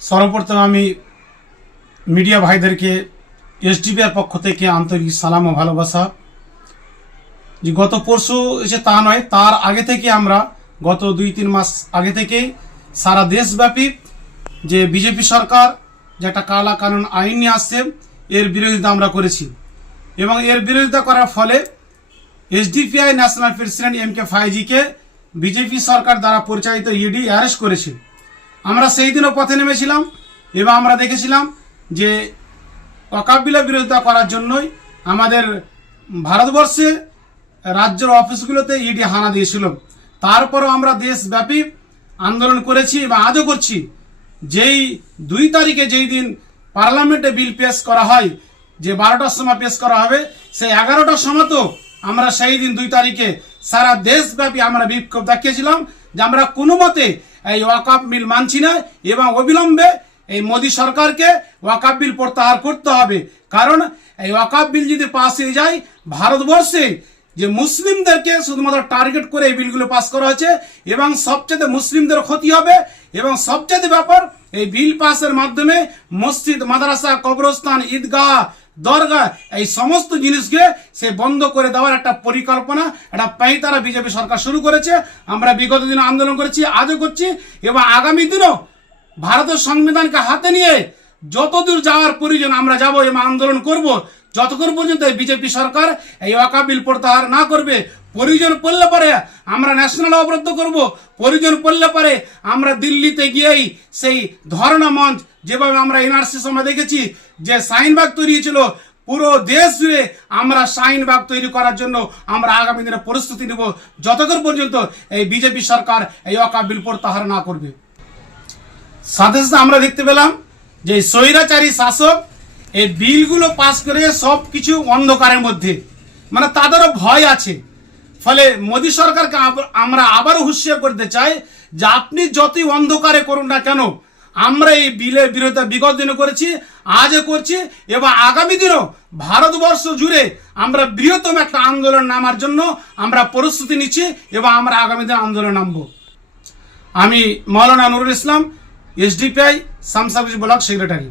সর্বপ্রথম আমি মিডিয়া ভাইদেরকে এসডিপিআর পক্ষ থেকে আন্তরিক সালাম ও ভালোবাসা। যে গত পরশু এসে তা নয়, তার আগে থেকে আমরা গত দুই তিন মাস আগে থেকেই সারা দেশব্যাপী যে বিজেপি সরকার, যে একটা কালা কানুন আইন নিয়ে আসছে, এর বিরোধিতা আমরা করেছি। এবং এর বিরোধিতা করার ফলে SDPI, national president M K ফাইজিকে BJP সরকার দ্বারা পরিচালিত ইডি অ্যারেস্ট করেছে। আমরা সেই দিনও পথে নেমেছিলাম এবং আমরা দেখেছিলাম যে অকাবিলা বিরোধিতা করার জন্যই আমাদের ভারতবর্ষে রাজ্যের অফিসগুলোতে ইডি হানা দিয়েছিল। তারপরও আমরা দেশব্যাপী আন্দোলন করেছি এবং আজও করছি। যেই দুই তারিখে যেই দিন পার্লামেন্টে বিল পেশ করা হয়, যে বারোটার সময় পেশ করা হবে, সেই এগারোটার সময় তো আমরা সেই দিন দুই তারিখে সারা দেশব্যাপী আমরা বিক্ষোভ দেখিয়েছিলাম যে আমরা কোনো মতে এই ওয়াকাপ বিল মানছি না এবং অবিলম্বে এই মোদী সরকারকে ওয়াকাপ বিল প্রত্যাহার করতে হবে। কারণ এই ওয়াকাপ বিল যদি পাস হয়ে যায়, ভারতবর্ষে যে মুসলিমদেরকে শুধুমাত্র টার্গেট করে এই বিলগুলো পাস করা হয়েছে এবং সবচেয়ে মুসলিমদের ক্ষতি হবে এবং সবচেয়ে ব্যাপার, এই বিল পাসের মাধ্যমে মসজিদ, মাদ্রাসা, কবরস্থান, ঈদগাহ দরগা, এই সমস্ত জিনিসকে সে বন্ধ করে দেওয়ার একটা পরিকল্পনা, একটা পাইতারা বিজেপি সরকার শুরু করেছে। আমরা বিগত দিনে আন্দোলন করেছি, আজও করছি। এবং আগামী দিনও ভারতের সংবিধানকে হাতে নিয়ে যতদূর যাওয়ার প্রয়োজন আমরা যাব এবং আন্দোলন করব যতক্ষণ পর্যন্ত এই বিজেপি সরকার এই ওয়াকা বিল প্রত্যাহার না করবে, প্রয়োজন পড়লে পরে আমরা ন্যাশনাল অবরোধ করব, প্রয়োজন পড়লে পরে আমরা দিল্লিতে গিয়েই সেই ধর্ণা মঞ্চ যেভাবে আমরা এনআরসি সময় দেখেছি, যে সাইনবাগ তৈরি হয়েছিল, পুরো দেশ জুড়ে আমরা শাহিনবাগ তৈরি করার জন্য আমরা আগামী দিনে প্রস্তুতি নেব, যতক্ষণ পর্যন্ত এই বিজেপি সরকার এই অকা বিল প্রত্যাহার না করবে। সাথে সাথে আমরা দেখতে পেলাম যে স্বৈরাচারী শাসক এই বিলগুলো পাস করে সব কিছু অন্ধকারের মধ্যে। মানে তাদেরও ভয় আছে। ফলে মোদী সরকারকে আমরা আবারও হুঁশিয়ার করতে চাই যে আপনি যতই অন্ধকারে করুন না কেন, আমরা এই বিলের বিরোধিতা বিগত দিনে করেছি, আজও করছি, এবং আগামী দিনও ভারতবর্ষ জুড়ে আমরা বৃহত্তম একটা আন্দোলন নামার জন্য আমরা প্রস্তুতি নিচ্ছি এবং আমরা আগামী দিনে আন্দোলন নামবো। আমি মৌলানা নুরুল ইসলাম, এসডিপিআই সামসাবিজ ব্লক সেক্রেটারি।